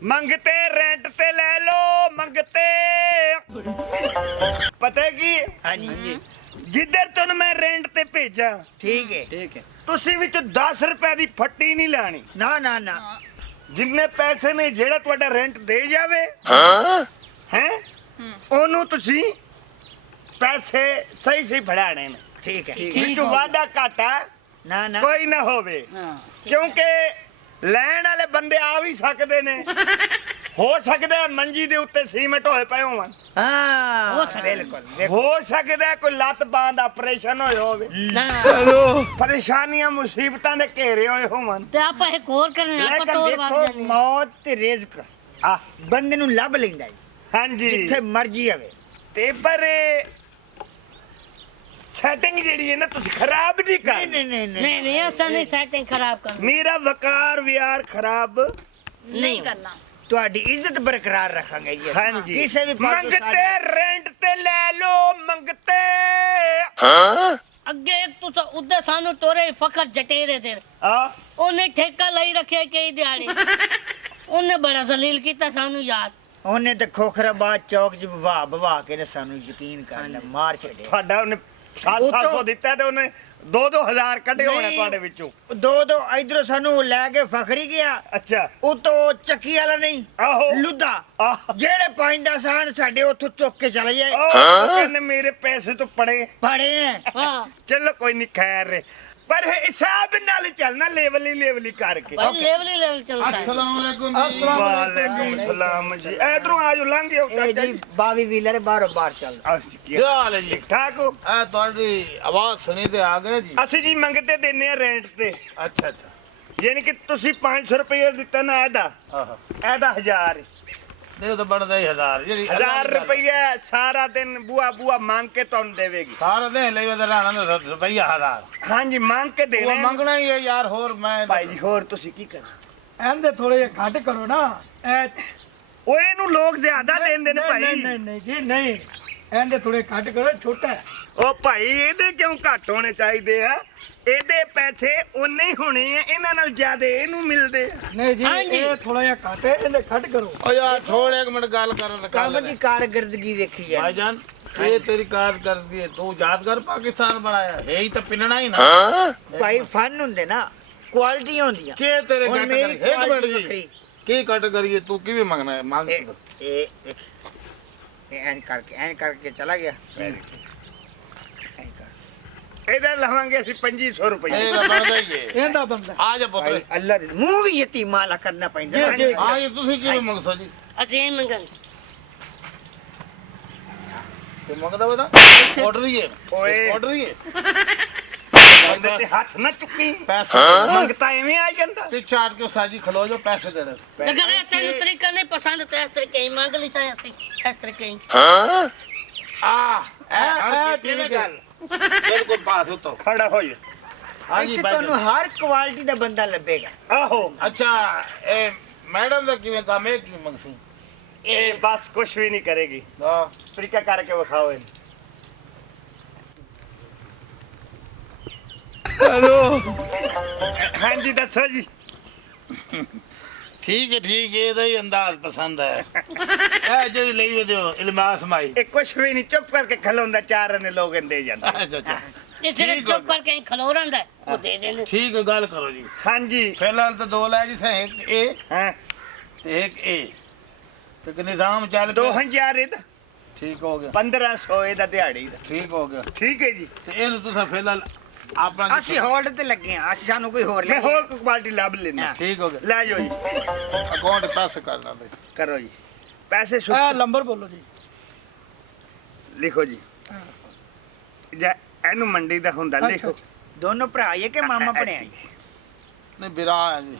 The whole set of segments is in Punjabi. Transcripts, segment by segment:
मंगते रेंट ते ले लो मंगते पता की हाँ जी जिधर तुम मैं रेंट ते भेजा ठीक है तुसी विच 10 रुपए दी फट्टी नहीं लानी ना ना ना जिन्ने पैसे ने जेड़ा तुहाडा रेंट दे जावे हैं ओनू तुसी पैसे सही सही फड़ाने ने ठीक है विचों वादा घाटा ना ना कोई ना होवे क्योंकि लैण वाले बंदे आ भी सकते ने हो सकता है मंजी दे उत्ते सीमेंट होए पए होवन हाँ बिल्कुल हो सकता है कोई लत बांध ऑपरेशन होए होवे परेशानियां मुसीबतां दे घेरे होए होवन ਤੇ ਆਪਾਂ ਇੱਕ ਹੋਰ ਕਰਨੇ ਆਪਾਂ लेकिन ਤੋੜ देखो ਵਾਰ ਜਾਣੇ मौत ते रिज़्क आ बंदे नू लभ लेंदा है हां जी जिथे मर्जी आवे ते पर सेटिंग जेड़ी है ना तुसी खराब नहीं कर नहीं नहीं नहीं नहीं नहीं ऐसा नहीं सेटिंग खराब करना मेरा वकार व्यार खराब नहीं करना ਤੁਹਾਡੀ ਇੱਜ਼ਤ ਬਰਕਰਾਰ ਰੱਖਾਂਗੇ ਜੀ ਅਸੀਂ। हाँ जी ਕਿਸੇ ਵੀ ਪਾਸੋਂ मंगते ਸਾਡੇ- रेंट ते ले लो मंगते ਅੱਗੇ ਇੱਕ ਤੂੰ ਤਾਂ ਉੱਦੇ ਸਾਨੂੰ ਤੋਰੇ ਫਖਰ ਜਟੇਰੇ ਦੇ आ ਉਹਨੇ ਠੇਕਾ ਲਈ ਰੱਖਿਆ ਕਈ ਦਿਹਾੜੀ ਉਹਨੇ ਬੜਾ ਜ਼ਲੀਲ ਕੀਤਾ ਸਾਨੂੰ ਯਾਰ ਉਹਨੇ ਤੇ ਖੋਖਰਾਬਾਦ ਚੌਕ 'ਚ ਬਵਾ ਕੇ ਨੇ ਸਾਨੂੰ ਯਕੀਨ ਕਰ ਲਿਆ ਮਾਰ ਛੱਡਿਆ ਤੁਹਾਡਾ ਉਹਨੇ 700 ਦਿੱਤਾ ਤੇ ਉਹਨੇ 2-2000 ਕੱਢੇ ਹੋਣੇ ਨਹੀਂ। ਤੁਹਾਡੇ ਵਿੱਚੋਂ ਦੋ ਇਧਰੋਂ ਸਾਨੂੰ ਲੈ ਕੇ ਫਖਰੀ ਗਿਆ ਅੱਛਾ ਉਤੋਂ ਚੱਕੀ ਵਾਲਾ ਨਹੀਂ ਆਹੋ ਲੁੱਦਾ ਆਹ ਜਿਹੜੇ ਪਾਇੰਦਾ ਸਾਨ ਸਾਡੇ ਉੱਥੋਂ ਚੁੱਕ ਕੇ ਚਲੇ ਜਾਏ ਉਹ ਕਹਿੰਦੇ ਮੇਰੇ ਪੈਸੇ ਤੋਂ ਪੜੇ ਫੜੇ ਐ ਹਾਂ ਚਲੋ ਕੋਈ ਨਹੀਂ ਖੈਰ ਪਰ ਹਿਸਾਬ ਨਾਲ ਚੱਲਣਾ ਲੇਵਲੀ ਕਰਕੇ ਭਾਈ ਲੈਵਲ ਚੱਲਦਾ ਹੈ ਵਾਲੇਕੁਮ ਸਲਾਮ ਜੀ ਇਧਰੋਂ ਆਜੋ ਲੰਘ ਜਾਓ ਇਹ ਜੀ ਬਾਵੀ ਵੀਲਰ ਬਾਹਰੋਂ ਬਾਹਰ ਚੱਲਦਾ ਕੀ ਹਾਲ ਹੈ ਜੀ ਠੀਕ ਠਾਕ ਹੋ ਤੁਹਾਡੀ ਆਵਾਜ਼ ਸੁਣੀ ਤੇ ਆ ਗਏ ਜੀ ਅਸੀਂ ਜੀ ਮੰਗਤੇ ਦਿੰਨੇ ਆ ਰੈਂਟ ਤੇ ਅੱਛਾ ਅੱਛਾ ਯਾਨੀ ਕਿ ਤੁਸੀਂ 500 ਰੁਪਏ ਦਿੱਤਾ ਨਾ ਇਹਦਾ ਆਹਾ ਇਹਦਾ 1000 ਨਹੀਂ ਉਹ ਤਾਂ ਬਣਦਾ ਹੀ 1000 ਜਿਹੜੀ 1000 ਰੁਪਏ ਸਾਰਾ ਦਿਨ ਬੂਆ ਮੰਗ ਕੇ ਤੁਹਾਨੂੰ ਦੇਵੇਗੀ ਸਾਰਾ ਦਿਨ ਲਈ ਉਹਦਾ ਰਾਣਾ ਦਾ ਰੁਪਈਆ 1000 ਹਾਂਜੀ ਮੰਗ ਕੇ ਉਹ ਦੇਣਾ ਮੰਗਣਾ ਹੀ ਹੈ ਯਾਰ ਹੋਰ ਮੈਂ ਭਾਈ ਜੀ ਹੋਰ ਤੁਸੀਂ ਕੀ ਕਰ ਇਹਦੇ ਥੋੜੇ ਜਿਹਾ ਘੱਟ ਕਰੋ ਨਾ ਇਹ ਓਏ ਇਹਨੂੰ ਲੋਕ ਜ਼ਿਆਦਾ ਦਿੰਦੇ ਨੇ ਭਾਈ ਨਹੀਂ ਜੀ ਨਹੀਂ ਇਹਦੇ ਥੋੜੇ ਘੱਟ ਕਰੋ ਛੋਟਾ ਹੈ। ਉਹ ਭਾਈ ਇਹਦੇ ਕਿਉਂ ਘੱਟ ਹੋਣੇ ਚਾਹੀਦੇ ਆ ਇਹਦੇ ਪੈਸੇ ਉਨੇ ਹੀ ਹੋਣੇ ਆ ਇਹਨਾਂ ਨਾਲ ਜ਼ਿਆਦਾ ਇਹਨੂੰ ਮਿਲਦੇ ਆ ਨਹੀਂ ਜੀ ਹਾਂਜੀ। ਇਹ ਥੋੜਾ ਜਿਹਾ ਘੱਟ ਹੈ ਇਹਦੇ ਘੱਟ ਕਰੋ ਓ ਯਾਰ ਛੋੜ ਇੱਕ ਮਿੰਟ ਗੱਲ ਕਰਨ ਤੇ ਕੰਮ ਕਰ ਦੀ ਕਾਰਗਰਦਗੀ ਵੇਖੀ ਜਾਏ ਭਾਈਜਾਨ ਇਹ ਤੇਰੀ ਕਾਰ ਕਰਦੀ ਹੈ ਤੂੰ ਯਾਦਗਾਰ ਪਾਕਿਸਤਾਨ ਬਣਾਇਆ ਹੈ ਹੀ ਤਾਂ ਪਿੰਨਣਾ ਹੀ ਨਾ ਭਾਈ ਫਨ ਹੁੰਦੇ ਨਾ ਕੁਆਲਿਟੀ ਹੁੰਦੀਆਂ ਕੀ ਤੇਰੇ ਹੁਣ ਕੱਟ ਮੇਰੀ ਕਰੀ ਇੱਕ ਮਿੰਟ quality ਜੀ ਵੱਖਰੀ। ਕੀ ਕੱਟ ਕਰੀਏ ਤੂੰ ਕਿਵੇਂ ਮੰਗਣਾ ਹੈ ਮੰਗ ਇਹ ਐਨ ਕਰਕੇ ਚਲਾ ਗਿਆ ਐਨ ਕਰ ਇਹਦਾ ਲਵਾਂਗੇ ਅਸੀਂ 2500 ਰੁਪਏ ਇਹ ਤਾਂ ਬਣਦਾ ਹੀ ਹੈ ਇਹਦਾ ਬੰਦਾ ਆ ਜਾ ਪੁੱਤਰ ਭਾਈ ਅੱਲਾ ਦੇ ਮੂੰਹ ਵੀ ਯਤੀਮਾ ਲਾ ਕਰਨਾ ਪੈਂਦਾ ਨਾ। ਜੀ। ਆ ਜੀ ਤੁਸੀਂ ਕਿਵੇਂ ਮੰਗਸੋ ਜੀ ਅਸੀਂ ਇਹ ਮੰਗਣ ਤੇ ਮੰਗਦਾ ਬਤਾ ਆਰਡਰ ਹੀ ਹੈ ਓਏ। ਆਰਡਰ ਹੀ ਹੈ ਬੰਦੇ ਤੇ ਹੱਥ ਨਾ ਚੁੱਕੀ ਪੈਸੇ ਮੰਗਤਾ ਐਵੇਂ ਆ ਜਾਂਦਾ ਤੇ ਚਾਟ ਕੇ ਸਾਜੀ ਖਲੋ ਜੋ ਪੈਸੇ ਦੇਣੇ ਲਗਾ ਤੈਨੂੰ ਤਰੀਕਾ ਨਹੀਂ ਪਸੰਦ ਤੇ ਇਸ ਤਰੀਕੇ ਹੀ ਮੰਗ ਲਈ ਸਾਂ ਅਸੀਂ ਇਸ ਤਰੀਕੇ ਹੀ ਆ ਇਹ ਕਿਵੇਂ ਗੱਲ ਬਿਲਕੁਲ ਪਾਸ ਹੋ ਤੋ ਖੜਾ ਹੋ ਜਾ ਹਾਂਜੀ ਇੱਥੇ ਬਾਈ ਤੁਹਾਨੂੰ ਹਰ ਕੁਆਲਿਟੀ ਦਾ ਬੰਦਾ ਲੱਭੇਗਾ ਆਹੋ ਅੱਛਾ ਇਹ ਮੈਡਮ ਦਾ ਕਿਵੇਂ ਕੰਮ ਹੈ ਕੀ ਮੰਗਸੀ ਇਹ ਬਸ ਕੁਝ ਵੀ ਨਹੀਂ ਕਰੇਗੀ ਹਾਂ ਤਰੀਕਾ ਕਰਕੇ ਵਿਖਾਓ ਇਹਨੂੰ ਹਾਂਜੀ ਦੱਸੋ ਜੀ ਠੀਕ ਹੈ ਇਹਦਾ ਹੀ ਅੰਦਾਜ਼ ਪਸੰਦ ਹੈ ਇਹ ਜਿਹੜੀ ਲਈ ਦਿਓ ਇਲਮਾਸ ਮਾਈ ਇਹ ਕੁਝ ਵੀ ਨਹੀਂ ਚੁੱਪ ਕਰਕੇ ਖਲੋਂਦਾ ਚਾਰ ਨੇ ਲੋਕ ਦੇ ਜਾਂਦਾ ਅੱਛਾ ਅੱਛਾ ਇਹ ਸਿਰਫ ਠੀਕ ਹੋ ਚੁੱਪ ਕਰਕੇ ਹੀ ਖਲੋ ਰਹਿੰਦਾ ਹੈ, ਉਹ ਦੇ ਦੇਣੇ ਠੀਕ ਹੈ ਗੱਲ ਕਰੋ ਜੀ ਹਾਂਜੀ ਫਿਲਹਾਲ ਤਾਂ ਦੋ ਲੈ ਜੀ ਸੇ ਇੱਕ ਇਹ ਹਾਂ ਤੇ ਇੱਕ ਇਹ ਤੇ ਕਿ ਨਿਜ਼ਾਮ ਚੱਲ ਪਿਆ 2000 ਇਹਦਾ ਠੀਕ ਹੋ ਗਿਆ 1500 ਇਹਦਾ ਦਿਹਾੜੀ ਦਾ ਠੀਕ ਹੋ ਗਿਆ ਠੀਕ ਹੈ ਜੀ ਤੇ ਇਹਨੂੰ ਤੁਸੀਂ ਫਿਲਹਾਲ ਆਪਣਾ ਅਸੀਂ ਹੋਲਡ ਤੇ ਲੱਗੇ ਆ ਅਸੀਂ ਸਾਨੂੰ ਕੋਈ ਹੋਰ ਮੈਂ ਲੈ ਹੋਰ ਕੋਈ ਕੁਆਲਿਟੀ ਲੱਭ ਲੈਣਾ ਠੀਕ ਹੋ ਗਿਆ ਲੈ ਜਾਓ ਜੀ ਅਕਾਊਂਟ ਪੈਸੇ ਕਰਨਾ ਬਈ ਕਰੋ ਜੀ ਪੈਸੇ ਇਹ ਨੰਬਰ ਬੋਲੋ ਜੀ ਲਿਖੋ ਜੀ ਜਾ ਇਹਨੂੰ ਮੰਡੀ ਦਾ ਹੁੰਦਾ ਅੱਛਾ, ਲਿਖੋ ਅੱਛਾ। ਦੋਨੋਂ ਭਰਾ ਇਹ ਕਿ ਮਾਮਾ ਬਣਿਆ ਜੀ? ਨਹੀਂ ਬਿਰਾ ਹੈ ਜੀ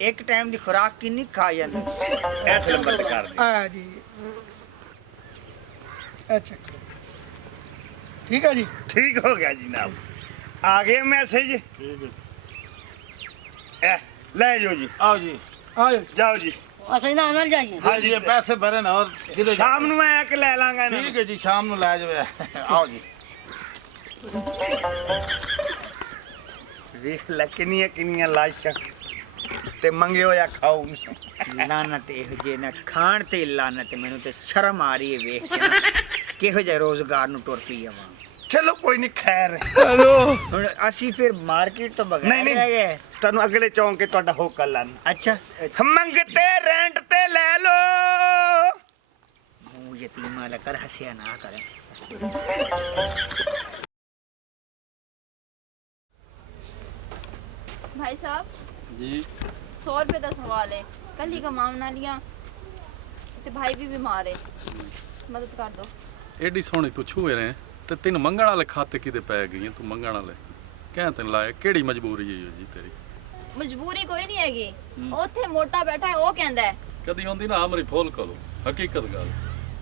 ਇੱਕ ਟਾਈਮ ਦੀ ਖੁਰਾਕ ਕਿੰਨੀ ਖਾ ਜਾਂਦੇ ਇਸ ਨੰਬਰ ਤੇ ਕਰ ਦਿਓ ਆ ਜੀ ਅੱਛਾ ਠੀਕ ਹੈ ਜੀ ਠੀਕ ਹੋ ਗਿਆ ਜੀ ਨਾਮ ਆ ਗਿਆ ਮੈਸੇਜ ਠੀਕ ਹੈ ਲੈ ਜਾਓ ਜੀ ਆਓ ਜੀ ਆਇਓ ਜਾਓ ਜੀ ਅਸੀਂ ਨਾ ਨਾਲ ਜਾਈਏ ਹਾਂਜੀ ਇਹ ਪੈਸੇ ਭਰੇ ਨਾ ਔਰ ਕਿਤੇ ਸ਼ਾਮ ਨੂੰ ਮੈਂ ਆ ਕੇ ਲੈ ਲਾਂਗਾ ਇਹਨਾਂ ਠੀਕ ਹੈ ਜੀ ਸ਼ਾਮ ਨੂੰ ਲੈ ਜਾਵੇ ਆਓ ਜੀ ਵੇਖ ਲੈ ਕਿੰਨੀਆਂ ਲਾਸ਼ਾਂ ਤੇ ਮੰਗਿਓ ਜਾਂ ਖਾਓ ਲਾਨਤ ਇਹੋ ਜੇ ਨਾ ਖਾਣ ਤੇ ਲਾਨਤ ਮੈਨੂੰ ਤੇ ਸ਼ਰਮ ਆ ਰਹੀ ਹੈ ਵੇਖ ਕੇ ਨਾ। ਕਿਹੋ ਜਿਹਾ ਰੋਜ਼ਗਾਰ ਨੂੰ ਟੁਰ ਪਈ ਆਵਾਂ। ਚਲੋ ਕੋਈ ਨਹੀਂ ਖੈਰ ਹੁਣ ਅਸੀਂ ਫਿਰ ਮਾਰਕੀਟ ਤੋਂ ਬਗੈਰ ਨਹੀਂ ਰਹਿ ਗਏ। ਨਹੀਂ ਤੁਹਾਨੂੰ ਅਗਲੇ ਚੌਂਕ ਕੇ ਤੁਹਾਡਾ ਹੋਕਾ ਲਾਨ ਅੱਛਾ ਮੰਗਤੇ ਰੈਂਟ ਤੇ ਲੈ ਲੋ ਮੂੰਹ ਯਤੀਮਾ ਲਕਰ ਹੱਸਿਆ ਨਾ ਕਰੇ। भाई साहब जी 100 रुपए का सवाल है। कल ही का मामला लिया ते भाई भी बीमार है, मदद कर दो। एडी सोहनी तू छूए रहे ते तेन मंगण वाले खाते किते पै गई तू मंगण वाले क्या तेन लाया केड़ी मजबूरी है जी तेरी मजबूरी कोई नहीं हैगी। ओथे मोटा बैठा है, वो कहंदा है कदी होंदी ना हमरी फोल करो हकीकत गल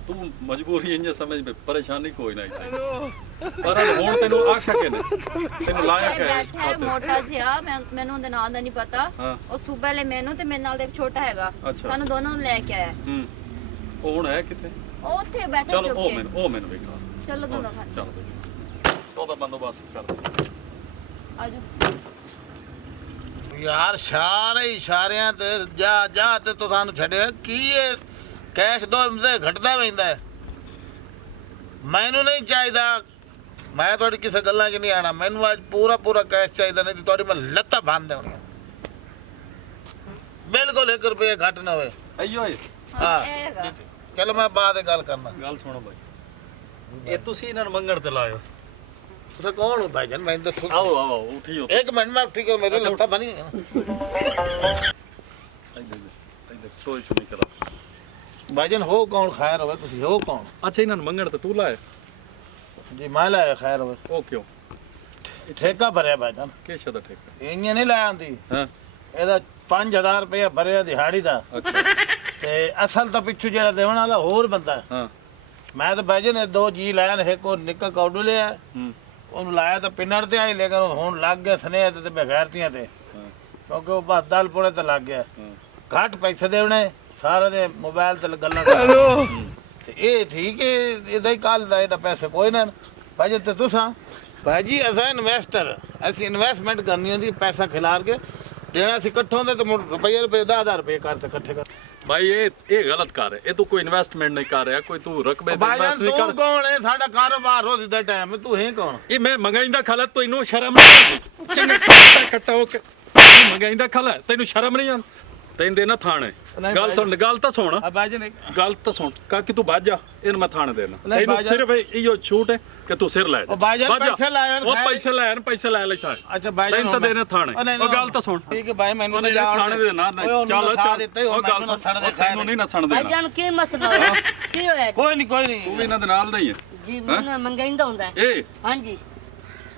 तू मजबूरी इंज समझ में परेशानी कोई ना पर हुण तेनू आखा के ने तेन लाया ਇਹ के ਬੈਠਾ ਹੈ ਮੋਟਾ ਜਿਹਾ, ਮੈਨੂੰ ਉਹਦੇ ਨਾਂ ਦਾ ਨਹੀਂ ਪਤਾ। ਹਾਂ। ਉਹ ਸੂਬੇ ਲਈ ਮੈਨੂੰ ਤੇ ਮੇਰੇ ਨਾਲ ਦਾ ਇੱਕ ਛੋਟਾ ਹੈਗਾ, ਅੱਛਾ। ਸਾਨੂੰ ਦੋਨਾਂ ਨੂੰ ਲੈ ਕੇ ਆਇਆ। ਉਹ ਹੁਣ ਹੈ ਕਿਤੇ ਉਹ ਉੱਥੇ ਬੈਠਾ ਚਲ ਚੁੱਪ ਕੇ। ਉਹ ਮੈਨੂੰ ਵੇਖਾ ਚਲੋ ਦੋਨੋਂ ਖਾਣ ਚਲ ਉਹਦਾ ਬੰਦੋਬਸਤ ਕਰ ਦੇ ਆਜੋ। ਯਾਰ ਸਾਰੇ ਇਸ਼ਾਰਿਆਂ ਤੇ ਜਾ ਤੇ ਤੂੰ ਸਾਨੂੰ ਛੱਡਿਆ ਕੀ ਇਹ ਕੈਸ਼ ਦੋ ਤੇ ਘਟਦਾ ਵੈਂਦਾ ਹੈ। ਮੈਨੂੰ ਨਹੀਂ ਚਾਹੀਦਾ, ਮੈਂ ਤੁਹਾਡੀ ਕਿਸੇ ਗੱਲਾਂ 'ਚ ਨਹੀਂ ਆਣਾ। ਮੈਨੂੰ ਅੱਜ ਪੂਰਾ ਕੈਸ਼ ਚਾਹੀਦਾ, ਨਹੀਂ ਤੇ ਤੁਹਾਡੀ ਮੈਂ ਲੱਤਾਂ ਬੰਨ ਦੇਣੀਆਂ। ਬਿਲਕੁਲ 1 ਰੁਪਏ ਘੱਟ ਨਾ ਹੋਵੇ। ਅਈਓ ਹਾਂ ਇਹ ਹੈਗਾ। ਚਲੋ ਮੈਂ ਬਾਅਦ ਗੱਲ ਕਰਨਾ। ਗੱਲ ਸੁਣੋ ਬਾਈ ਇਹ ਤੁਸੀਂ ਇਹਨਾਂ ਨੂੰ ਮੰਗਣ ਤੇ ਲਾਇਓ ਤੁਸੀਂ ਕੌਣ ਹੋ ਭਾਈਜਾਨ ਮੈਨੂੰ ਦੱਸੋ। ਆਓ ਉਠੀਓ 1 ਮਿੰਟ ਮੈਂ ਠੀਕ ਹੈ, ਮੇਰੇ ਲੱਤਾਂ ਬੰਨੀ ਇੱਧਰ ਕੋਈ ਨਹੀਂ ਕਰਾ ਭਾਈਜਾਨ ਹੋ ਕੌਣ? ਖੈਰ ਹੋਵੇ, ਤੁਸੀਂ ਹੋ ਕੌਣ? ਅੱਛਾ ਇਹਨਾਂ ਨੂੰ ਮੰਗਣ ਤੇ ਤੂੰ ਲਾਇਆ ਜੀ ਮੈਂ ਲਾਇਆ, ਖੈਰ ਹੋਵੇ। ਉਹ ਕਿਉਂ ਠੇਕਾ ਭਰਿਆ ਭਾਈਜਾਨ, ਕਿਸ ਦਾ ਠੇਕਾ ਇੰਨੇ ਨਹੀਂ ਲਾਇਆ ਆਂਦੀ। ਹਾਂ ਇਹਦਾ 5000 ਰੁਪਏ ਭਰਿਆ ਦਿਹਾੜੀ ਦਾ, ਅੱਛਾ ਤੇ ਅਸਲ ਤਾਂ ਪਿੱਛੂ ਜਿਹੜਾ ਦੇਵਣ ਵਾਲਾ ਹੋਰ ਬੰਦਾ। ਹਾਂ ਮੈਂ ਤਾਂ ਭਾਈਜਾਨ ਨੇ 2 ਜੀ ਲਾਇਆ ਨੇ, ਇੱਕ ਉਹ ਨਿੱਕਾ ਕੌਡੂ ਲਿਆ, ਹੂੰ ਉਹਨੂੰ ਲਾਇਆ ਤਾਂ ਪਿੰਨੜ ਤੇ ਆਈ, ਲੇਕਿਨ ਹੁਣ ਲੱਗ ਗਿਆ ਸਨੇਹ ਤੇ ਬਗੈਰਤੀਆਂ ਤੇ, ਕਿਉਂਕਿ ਉਹ ਬਸ ਦਲ ਪੁਣੇ ਤੇ ਲੱਗ ਗਿਆ। ਘੱਟ ਪੈਸੇ ਦੇਵਣੇ ਸਾਰਾ ਦੇ ਮੋਬਾਈਲ ਤੇ ਗੱਲਾਂ ਤੇ ਇਹ ਠੀਕ ਹੈ। ਇਹਦਾ ਹੀ ਕੱਲ ਦਾ ਇਹਦਾ ਪੈਸੇ ਕੋਈ ਨਾ ਭਾਜੀ ਤੇ ਤੁਸਾਂ ਭਾਜੀ ਅਸਾਂ ਇਨਵੈਸਟਰ, ਅਸੀਂ ਇਨਵੈਸਟਮੈਂਟ ਕਰਨੀ ਹੁੰਦੀ, ਪੈਸਾ ਖਿਲਾਰ ਕੇ ਜਿਹੜਾ ਅਸੀਂ ਇਕੱਠੇ ਹੁੰਦੇ ਤੇ ਰੁਪਏ 10,000 ਰੁਪਏ ਕਰਤੇ ਇਕੱਠੇ ਕਰ। भाई ये गलत कर है ये तू कोई इन्वेस्टमेंट नहीं कर रहा कोई तू रकबे ਭਾਈਜਾਨ ਤੂੰ ਕੌਣ ਹੈ? ਸਾਡਾ ਕਾਰੋਬਾਰ ਹੋ ਸਿੱਧਾ ਟਾਈਮ, ਤੂੰ ਹੈ ਕੌਣ? ये मैं मंगाईंदा खाला तो इनू शर्म नहीं चंगा कट्टा कट्टा होके मंगाईंदा खाला तेनू शर्म नहीं आन ਤੈਨੂੰ ਦੇਣਾ ਥਾਣੇ ਗੱਲ ਤਾਂ ਸੁਣ ਆ ਬਾਜਨ ਗੱਲ ਤਾਂ ਸੁਣ ਕਾਕੀ ਤੂੰ ਵੱਜ ਜਾ ਇਹਨੂੰ ਮੈਂ ਥਾਣੇ ਦੇਣਾ ਨਹੀਂ ਤੈਨੂੰ ਬਾਜਾ- ਸਿਰਫ ਇਹੋ ਛੂਟ ਹੈ ਕਿ ਤੂੰ ਸਿਰ ਲੈ ਜਾ ਉਹ ਬਾਜਾ ਵੱਜ ਜਾ। ਪੈਸੇ ਲੈ ਆਉਣ ਉਹ ਸਾਰੇ। ਪੈਸੇ ਲੈ ਲੈ ਚਾਹ ਅੱਛਾ ਬਾਜਨ ਤੈਨੂੰ ਤਾਂ ਦੇਣਾ ਥਾਣੇ ਉਹ ਗੱਲ ਤਾਂ ਸੁਣ ਠੀਕ ਹੈ ਭਾਈ ਮੈਨੂੰ ਤਾਂ ਉਹਨੇ ਜਾ ਥਾਣੇ ਦੇ ਨਾ ਚੱਲ ਉਹ ਗੱਲ ਤਾਂ ਸੜ ਦੇ ਤੈਨੂੰ ਨਹੀਂ ਨਸਣ ਦੇਣਾ ਭਾਈਜਾਨ ਕੀ ਮਸਲਾ ਹੋਇਆ ਕੀ ਹੋਇਆ ਕੋਈ ਨਹੀਂ ਤੂੰ ਵੀ ਇਹਨਾਂ ਦੇ ਨਾਲ ਦਾ ਹੀ ਹੈ ਜੀ ਮੈਂ ਮੰਗਾਈਂਦਾ ਹੁੰਦਾ ਹੈ। ਇਹ ਹਾਂਜੀ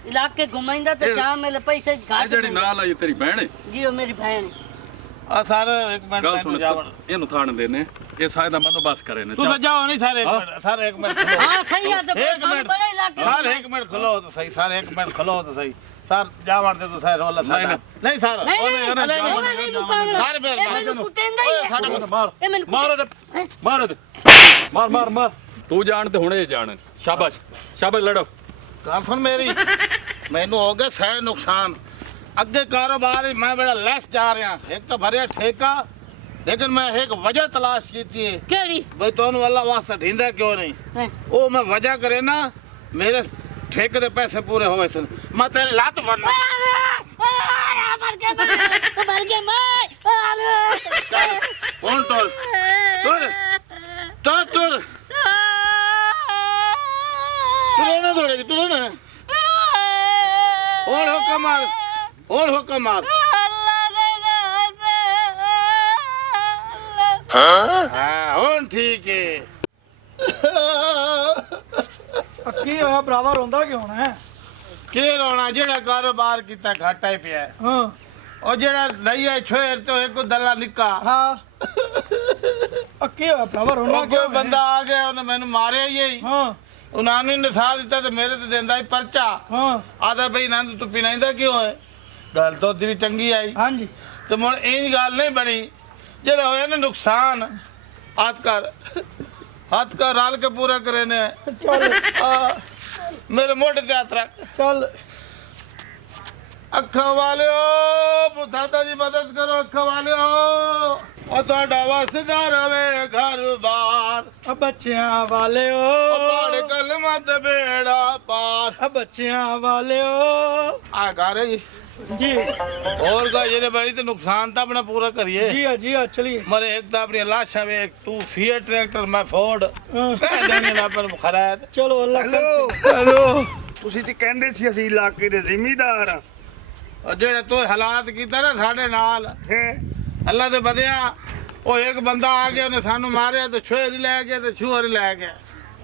ਇਲਾਕੇ ਘੁਮਾਈਂਦਾ ਤੇ ਸ਼ਾਮ ਵੇਲੇ ਪੈਸੇ ਇਹ ਘਾਟ ਜਿਹੜੀ ਨਾਲ ਆਈ ਤੇਰੀ ਭੈਣ ਹੈ ਜੀ ਉਹ ਮੇਰੀ ਭੈਣ ਆ ਸਰ ਇੱਕ ਮਿੰਟ ਗੱਲ ਮੈਨੂੰ ਸੁਣ ਜਾਵਣ ਇਹਨੂੰ ਥਾਣੇ ਦੇਣੇ ਇਹ ਸਾਇਦ ਦਾ ਬੰਦੋਬਸਤ ਕਰੇ ਨੇ ਤੁਸੀਂ ਜਾਓ ਨਹੀਂ ਸਾਰੇ ਇੱਕ ਮਿੰਟ ਸਾਰੇ ਇੱਕ ਮਿੰਟ ਖਲੋ ਹਾਂ ਸਹੀ ਆ ਤੇ ਇੱਕ ਸਾਨੂੰ ਮਿੰਟ ਬੜੇ ਇਲਾਕੇ ਸਾਰੇ ਇੱਕ ਮਿੰਟ ਖਲੋ ਤਾਂ ਸਹੀ ਸਾਰੇ ਇੱਕ ਮਿੰਟ ਖਲੋ ਤਾਂ ਸਹੀ ਸਰ ਜਾਵਣ ਤੇ ਤੁਸੀਂ ਰੋਲਾ ਸਾਡਾ ਨਹੀਂ ਸਰ ਨਹੀਂ ਉਹਨੇ ਨਹੀਂ ਮੁਕਾਉਣਾ ਸਾਰੇ ਮੇਰੇ ਇਹ ਮੈਨੂੰ ਕੁੱਟੇਂਦਾ ਹੀ ਹੈ ਸਾਡਾ ਮਾਰ ਇਹ ਮੈਨੂੰ ਮਾਰ ਦੇ ਮਾਰ ਤੂੰ ਜਾਣ ਤੇ ਹੁਣੇ ਜਾਣ ਸ਼ਾਬਾਸ਼ ਲੜੋ ਗੱਲ ਸੁਣ ਮੇਰੀ ਮੈਨੂੰ ਹੋ ਗਿਆ ਸਹਿ ਨੁਕਸਾਨ ਅੱਗੇ ਕਾਰੋਬਾਰ ਮੈਂ ਬੜਾ ਲੈਸ ਜਾ ਰਿਹਾ ਇੱਕ ਤਾਂ ਭਰਿਆ ਠੇਕਾ ਲੇਕਿਨ ਮੈਂ ਇੱਕ ਵਜ੍ਹਾ ਤਲਾਸ਼ ਕੀਤੀ ਹੈ ਕਿਹੜੀ ਬਈ ਤੁਹਾਨੂੰ ਅੱਲਾ ਵਾਸਤੇ ਢੀਂਦਾ ਕਿਉਂ ਨਹੀਂ ਹੈਂ? ਉਹ ਮੈਂ ਵਜ੍ਹਾ ਕਰੇ ਨਾ ਮੇਰੇ ਠੇਕੇ ਦੇ ਪੈਸੇ ਪੂਰੇ ਹੋਏ ਸਨ ਮੈਂ ਤੇਰੀ ਲੱਤ ਬੰਨ੍ਹਣਾ ਮਰ ਗਿਆ ਹੁਣ ਤੁਰ ਤੁਰ ਨਾ ਦੌੜੇਗੀ ਤੂੰ ਨਾ ਹੁਣ ਹੁਕਮ ਮਾਰ ਹਾਂ ਹੁਣ ਠੀਕ ਹੈ ਕੀ ਹੋਇਆ ਭਰਾਵਾ ਰੋਂਦਾ ਕਿਉਂ ਹੈ? ਕੀ ਰੋਣਾ ਜਿਹੜਾ ਕਾਰੋਬਾਰ ਕੀਤਾ ਘਾਟਾ ਹੀ ਪਿਆ ਹਾਂ ਉਹ ਜਿਹੜਾ ਲਈਆ ਛੋਰ ਤੋਂ ਇੱਕ ਦੱਲਾ ਨਿੱਕਾ ਹਾਂ ਕੀ ਹੋਇਆ ਭਰਾਵਾ ਰੋਣਾ ਉਹ ਕੋਈ ਬੰਦਾ ਆ ਗਿਆ ਉਹਨੇ ਮੈਨੂੰ ਮਾਰਿਆ ਹੀ ਹਾਂ ਉਹਨਾਂ ਨੇ ਨਸਾ ਦਿੱਤਾ ਤੇ ਮੇਰੇ ਤੇ ਦਿੰਦਾ ਹੀ ਪਰਚਾ ਹਾਂ ਆਦਾ ਬਈ ਨੰਦ ਤੂੰ ਪਿਨਾਇਂਦਾ ਕਿਉਂ ਹੈ ਗੱਲ ਤਾਂ ਤੇਰੀ ਚੰਗੀ ਆਈ ਹਾਂਜੀ ਤੇ ਹੁਣ ਇਹ ਗੱਲ ਨਹੀਂ ਬਣੀ ਜਿਹੜਾ ਹੋਇਆ ਨਾ ਨੁਕਸਾਨ ਹੱਥ ਕਰ ਰਲ ਕੇ ਪੂਰਾ ਕਰੇ ਨੇ ਚੱਲ ਮੇਰੇ ਮੋਢੇ ਤੇ ਹੱਥ ਰੱਖ ਚੱਲ ਅੱਖਾਂ ਵਾਲਿਓ ਪੁੱਤਾਂ ਦੀ ਮਦਦ ਕਰੋ ਅੱਖਾਂ ਵਾਲਿਓ ਉਹ ਤੁਹਾਡਾ ਵਸਦਾ ਰਵੇ ਘਰ-ਬਾਰ ਆ ਬੱਚਿਆਂ ਵਾਲਿਓ ਪੜ ਕਲਮਾ ਤੇ ਬੇੜਾ ਪਾਰ ਆ ਬੱਚਿਆਂ ਵਾਲਿਓ ਆ ਘਰ ਜੀ जी और का ये बड़ी तो नुकसान था अपना पूरा करिए जी हाँ चलिए मरे एक तो अपनी लाश है एक तू फिएट ट्रैक्टर मैं फोर्ड कह देंगे ना पर खराब चलो अल्लाह ਹੈਲੋ हेलो ਤੁਸੀਂ ਤੇ ਕਹਿੰਦੇ ਸੀ ਅਸੀਂ ਇਲਾਕੇ ਦੇ ਜ਼ਿਮੀਦਾਰ ਆ और जेड़े तो हालात कीता ना साडे नाल ਹੈ अल्लाह ते बदया ओ एक बंदा आ गया ने सानू मारे तो छुरी ले गया ते छुरी ले गया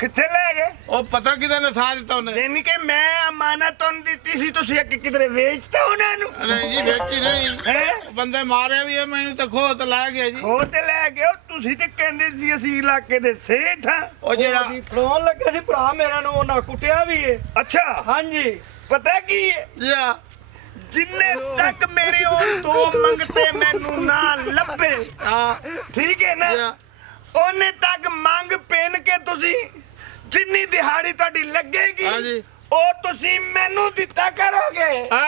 ਕਿੱਥੇ ਲੈ ਗਏ ओ पता किदे ने साथ दिता उन्हें ਯਾਨੀ ਕਿ ਮੈਂ ਅਮਾਨਤ ਤੁਹਾਨੂੰ ਦਿੱਤੀ ਸੀ ਤੁਸੀਂ ਅੱਗੇ ਕਿਧਰੇ ਵੇਚਤਾ ਉਹਨਾਂ ਨੂੰ नहीं जी बेची नहीं ਹੈ बंदे मारे भी है मैंने तो खो तो ला गया जी ਉਹ ਤੇ ਲੈ ਗਏ ਉਹ ਤੁਸੀਂ ਤੇ ਕਹਿੰਦੇ ਸੀ ਅਸੀਂ ਇਲਾਕੇ ਦੇ ਸੇਠ ਹਾਂ ओ जेड़ा जी ਫੜਾਉਣ ਲੱਗੇ ਸੀ ਭਰਾ ਮੇਰਾ ਨੂੰ ਉਹਨਾਂ ਕੁੱਟਿਆ ਵੀ ਏ ਅੱਛਾ ਹਾਂਜੀ ਪਤਾ ਕੀ ਹੈ या ਜਿੰਨੇ ਤੱਕ ਮੇਰੇ ਉਹ ਦੋ ਮੰਗਤੇ ਮੈਨੂੰ ਨਾ ਲੱਭੇ हां ਠੀਕ ਹੈ ਨਾ या ਉਹਨੇ ਤੱਕ ਮੰਗ ਪੈਣ ਕੇ ਤੁਸੀਂ ਜਿੰਨੀ ਦਿਹਾੜੀ ਤੁਹਾਡੀ ਲੱਗੇਗੀ ਹਾਂਜੀ। ਉਹ ਤੁਸੀਂ ਮੈਨੂੰ ਦਿੱਤਾ ਕਰੋਗੇ आ